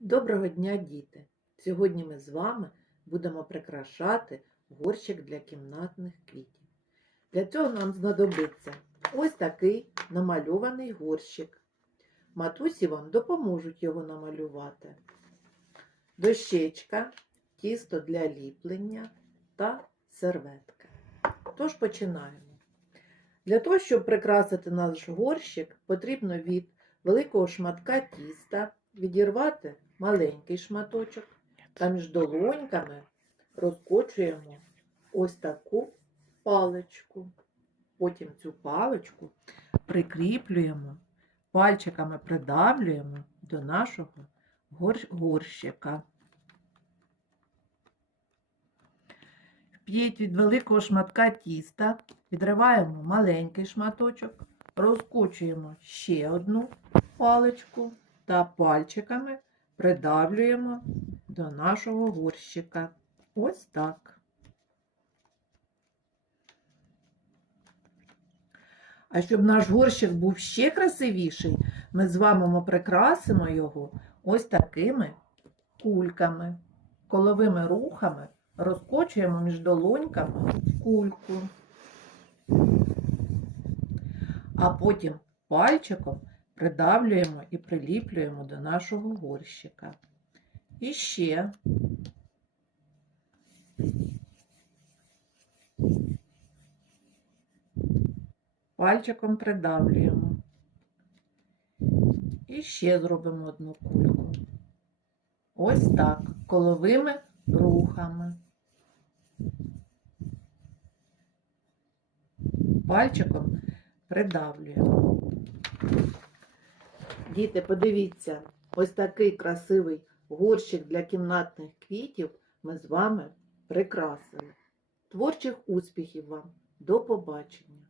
Доброго дня, діти! Сьогодні ми з вами будемо прикрашати горщик для кімнатних квітів. Для цього нам знадобиться ось такий намальований горщик. Матусі вам допоможуть його намалювати. Дощечка, тісто для ліплення та серветка. Тож починаємо. Для того, щоб прикрасити наш горщик, потрібно від великого шматка тіста відірвати маленький шматочок та між долоньками розкочуємо ось таку паличку. Потім цю паличку прикріплюємо, пальчиками придавлюємо до нашого гор- горщика. П'ять від великого шматка тіста відриваємо маленький шматочок, розкочуємо ще одну паличку та пальчиками придавлюємо до нашого горщика. Ось так. А щоб наш горщик був ще красивіший, ми з вами прикрасимо його ось такими кульками. Коловими рухами розкочуємо між долоньками кульку. А потім пальчиком придавлюємо і приліплюємо до нашого горщика. І ще. Пальчиком придавлюємо. І ще зробимо одну кульку. Ось так, коловими рухами. Пальчиком придавлюємо. Діти, подивіться, ось такий красивий горщик для кімнатних квітів ми з вами прикрасили. Творчих успіхів вам! До побачення!